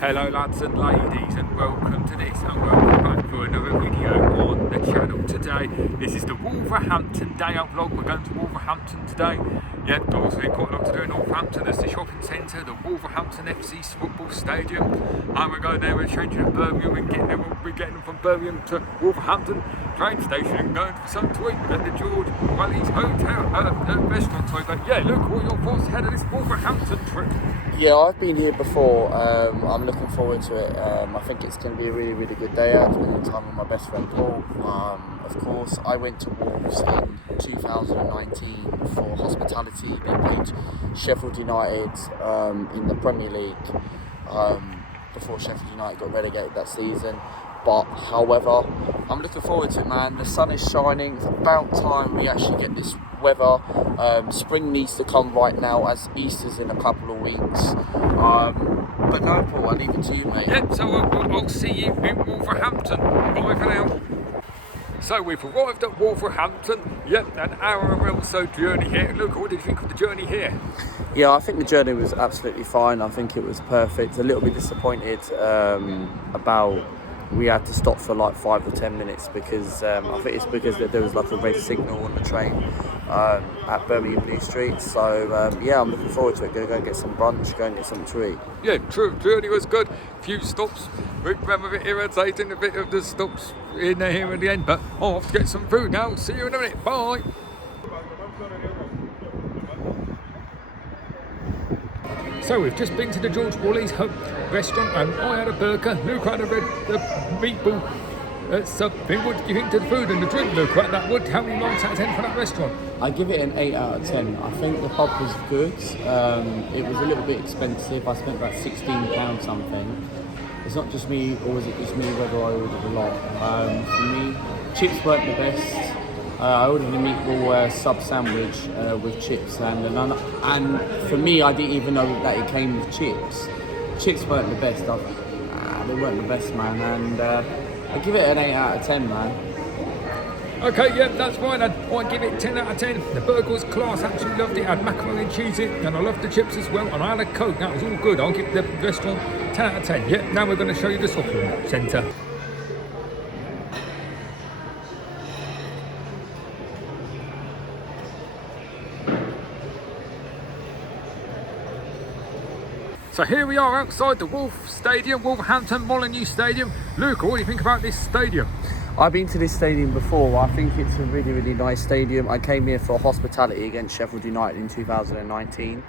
Hello lads and ladies, and welcome to this and welcome back for another video on the channel. Today, this is the Wolverhampton day out vlog. We're going to Wolverhampton today. Yeah, obviously quite a lot to do in Northampton. There's the shopping centre, the Wolverhampton FC football stadium, and we're going there, we're changing at Birmingham and getting them. We'll be getting them from Birmingham to Wolverhampton train station and going for something to eat at the George Wally's Hotel restaurant. So, but yeah, look, what are your thoughts ahead of this Wolverhampton trip? Yeah, I've been here before. I'm looking forward to it. I think it's going to be a really, really good day out. Spending time with my best friend Paul. Of course, I went to Wolves in 2019 for hospitality. They played Sheffield United in the Premier League before Sheffield United got relegated that season. But however, I'm looking forward to it, man. The sun is shining. It's about time we actually get this weather. Spring needs to come right now, as Easter's in a couple of weeks. But no, Paul, I leave it to you, mate. Yeah, so I'll see you in Wolverhampton. Bye for now. So we've arrived at Wolverhampton. Yep, an hour or so journey here. Look, what did you think of the journey here? Yeah, I think the journey was absolutely fine. I think it was perfect. A little bit disappointed about we had to stop for like 5 or 10 minutes because I think it's because there was like a red signal on the train at Birmingham New Street. So yeah, I'm looking forward to it. Gonna go get some brunch, go and get something to eat. Yeah, true. Journey was good. Few stops. We ran a bit irritating, a bit of the stops in there here at the end. But I'll have to get some food now. See you in a minute. Bye. So we've just been to the George Wally's restaurant, and I had a burger. Luca had a meatball something. What do you think to the food and the drink, Luca? That would, how many marks out of 10 for that restaurant? I give it an 8 out of 10. I think the pub was good. It was a little bit expensive. I spent about £16 something. It's not just me, or was it just me, whether I ordered a lot. For me, chips weren't the best. I ordered a meatball sub sandwich with chips, and for me, I didn't even know that it came with chips. Chips weren't the best. They weren't the best, man, and I give it an 8 out of 10, man. Okay, yeah, that's fine. I give it 10 out of 10. The burger was class. Actually loved it. I had macaroni and cheese in, and I loved the chips as well. And I had a Coke. That was all good. I'll give the restaurant 10 out of 10. Yeah. Now we're going to show you the shopping centre. So here we are outside the Wolverhampton Molyneux Stadium. Luke, what do you think about this stadium? I've been to this stadium before. I think it's a really, really nice stadium. I came here for hospitality against Sheffield United in 2019.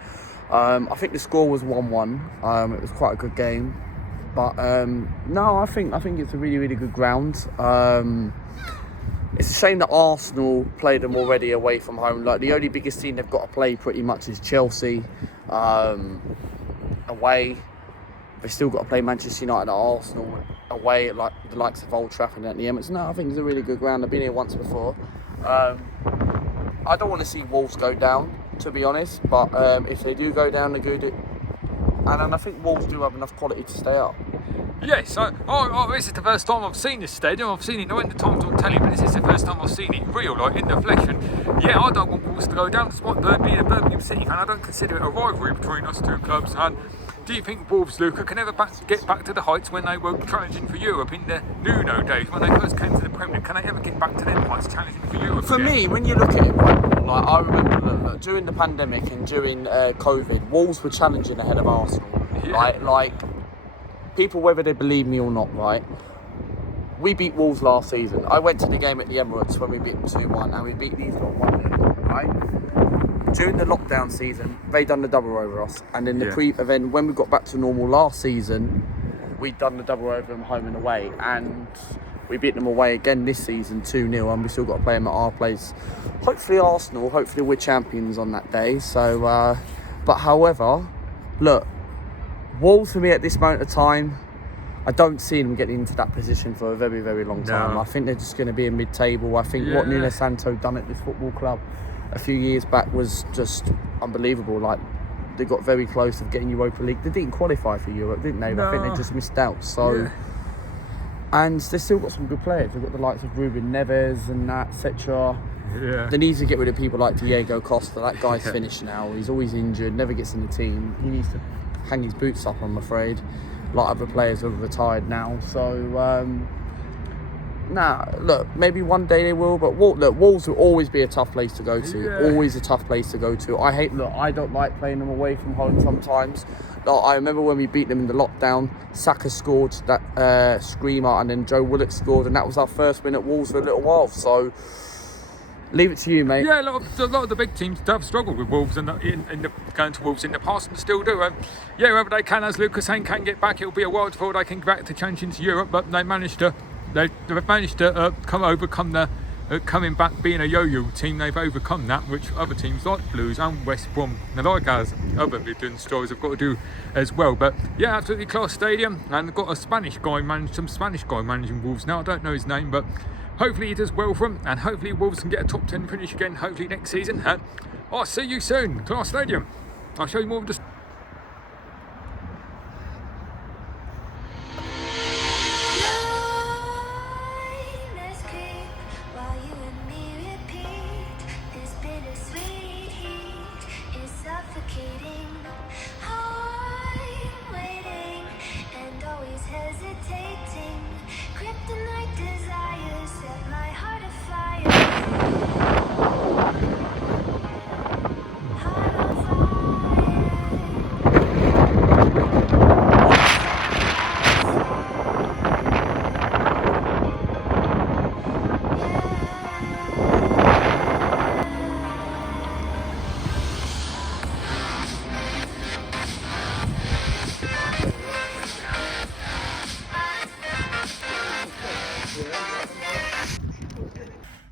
I think the score was 1-1. It was quite a good game. But no, I think it's a really, really good ground. It's a shame that Arsenal played them already away from home. Like, the only biggest team they've got to play pretty much is Chelsea. Away, they still got to play Manchester United at Arsenal away at like the likes of Old Trafford and at the Emirates. No, I think it's a really good ground. I've been here once before. I don't want to see Wolves go down, to be honest, but if they do go down, they're good. And I think Wolves do have enough quality to stay up. Yes, this is the first time I've seen this stadium. I've seen it the times on telly, but this is the first time I've seen it real, like in the flesh. And yeah, I don't want Wolves to go down. Despite being a Birmingham City fan, I don't consider it a rivalry between us two clubs. And do you think Wolves, Luca, can ever get back to the heights when they were challenging for Europe in the Nuno days, when they first came to the Premier League? Can they ever get back to them heights challenging for Europe? For me, when you look at it, right, like I remember during the pandemic and during COVID, Wolves were challenging ahead of Arsenal. Yeah. Like people, whether they believe me or not, right? We beat Wolves last season. I went to the game at the Emirates when we beat them 2-1, and we beat these lot 1-0, right? During the lockdown season, they done the double over us, and then then when we got back to normal last season, we done the double over them home and away, and we beat them away again this season 2-0, and we still got to play them at our place. Hopefully Arsenal, hopefully we're champions on that day. So, but however, look, Wolves for me at this moment of time, I don't see them getting into that position for a very, very long time. No. I think they're just going to be a mid-table. I think what Nuno Santo done at this football club a few years back was just unbelievable. Like, they got very close to getting Europa League. They didn't qualify for Europe, didn't they? No. I think they just missed out. So, and they've still got some good players. They've got the likes of Ruben Neves and that, etc. Yeah. They need to get rid of people like Diego Costa. That guy's finished now. He's always injured, never gets in the team. He needs to hang his boots up, I'm afraid. A lot of other players have retired now. So, look, maybe one day they will, but Wolves will always be a tough place to go to. Yeah. Always a tough place to go to. I don't like playing them away from home sometimes. Like, I remember when we beat them in the lockdown, Saka scored that screamer, and then Joe Willock scored, and that was our first win at Wolves for a little while. So, leave it to you, mate. Yeah, a lot of the big teams have struggled with Wolves and going to Wolves in the past and still do. Yeah, whether they can, as Luca saying, can get back, it'll be a while before they can get back to change into Europe, but they've managed to overcome the coming back being a yo-yo team. They've overcome that, which other teams like Blues and West Brom and like us, other Midland stories have got to do as well. But yeah, absolutely class stadium, and they've got some Spanish guy managing Wolves now. I don't know his name, but hopefully he does well for them, and hopefully Wolves can get a top 10 finish again, hopefully next season. And I'll see you soon, class stadium. I'll show you more of the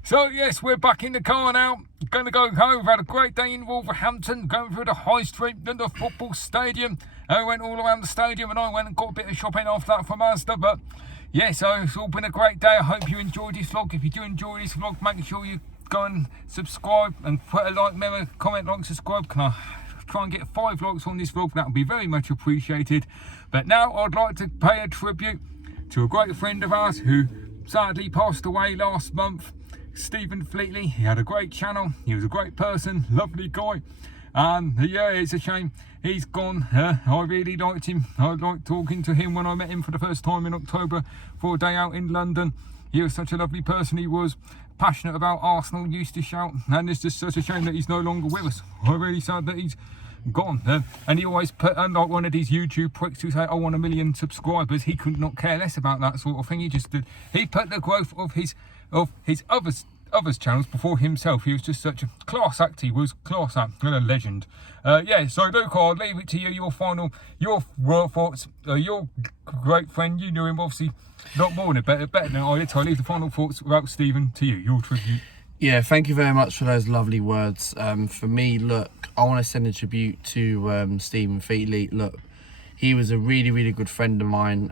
So yes, we're back in the car now. Going to go home. We've had a great day in Wolverhampton, going through the high street, then the football stadium. I went all around the stadium, and I went and got a bit of shopping after that from Asda. But yeah, so it's all been a great day. I hope you enjoyed this vlog. If you do enjoy this vlog, make sure you go and subscribe and put a like, remember, comment, like, subscribe. Can I try and get 5 likes on this vlog? That would be very much appreciated. But now I'd like to pay a tribute to a great friend of ours who sadly passed away last month. Stephen Fleatly. He had a great channel, he was a great person, lovely guy, and yeah, it's a shame he's gone. I really liked him. I liked talking to him when I met him for the first time in October for a day out in London. He was such a lovely person. He was passionate about Arsenal, used to shout, and it's just such a shame that he's no longer with us. I'm really sad that he's gone. And he always put, unlike one of these YouTube pricks who say, I want 1 million subscribers, he could not care less about that sort of thing. He just did, he put the growth of his others channels before himself. He was just such a class act. He was class act and a legend. Yeah, so Luke, I'll leave it to you. Your thoughts. Your great friend, you knew him obviously not more than better than I did. So I'll leave the final thoughts about Stephen to you. Your tribute. Yeah, thank you very much for those lovely words. For me, look, I want to send a tribute to Stephen Fleatly. Look, he was a really, really good friend of mine.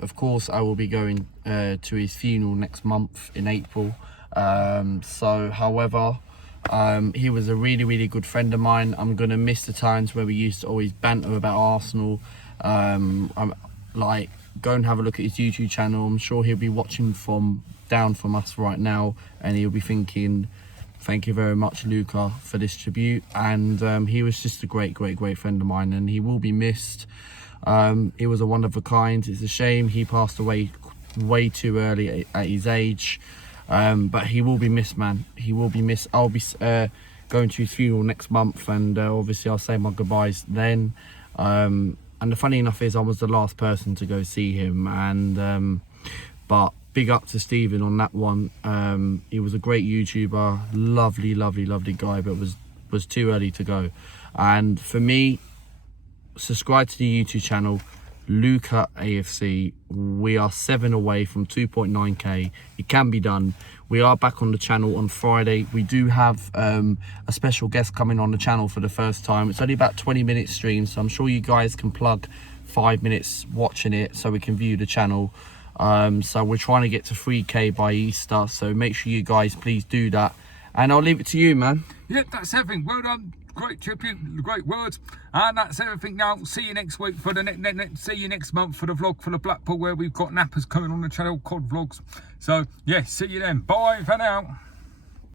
Of course, I will be going to his funeral next month in April. However, he was a really, really good friend of mine. I'm going to miss the times where we used to always banter about Arsenal. I'm like, go and have a look at his YouTube channel. I'm sure he'll be watching down from us right now, and he'll be thinking, thank you very much, Luca, for this tribute. And he was just a great, great, great friend of mine, and he will be missed. He was a one of a kind. It's a shame he passed away way too early at his age. But he will be missed, man. He will be missed. I'll be going to his funeral next month, and obviously I'll say my goodbyes then. And the funny enough is I was the last person to go see him, and but big up to Stephen on that one. He was a great YouTuber, lovely, lovely, lovely guy, but was too early to go. And for me, subscribe to the YouTube channel, Luca AFC. We are 7 away from 2.9k. It can be done. We are back on the channel on Friday. We do have a special guest coming on the channel for the first time. It's only about 20-minute stream, so I'm sure you guys can plug 5 minutes watching it so we can view the channel. So we're trying to get to 3k by Easter, so make sure you guys please do that, and I'll leave it to you, man. Yeah, that's everything. Well done. Great tribute, great words, and that's everything now. See you next week for the see you next month for the vlog for the Blackpool, where we've got nappers coming on the channel, COD vlogs. So yeah, see you then. Bye for now.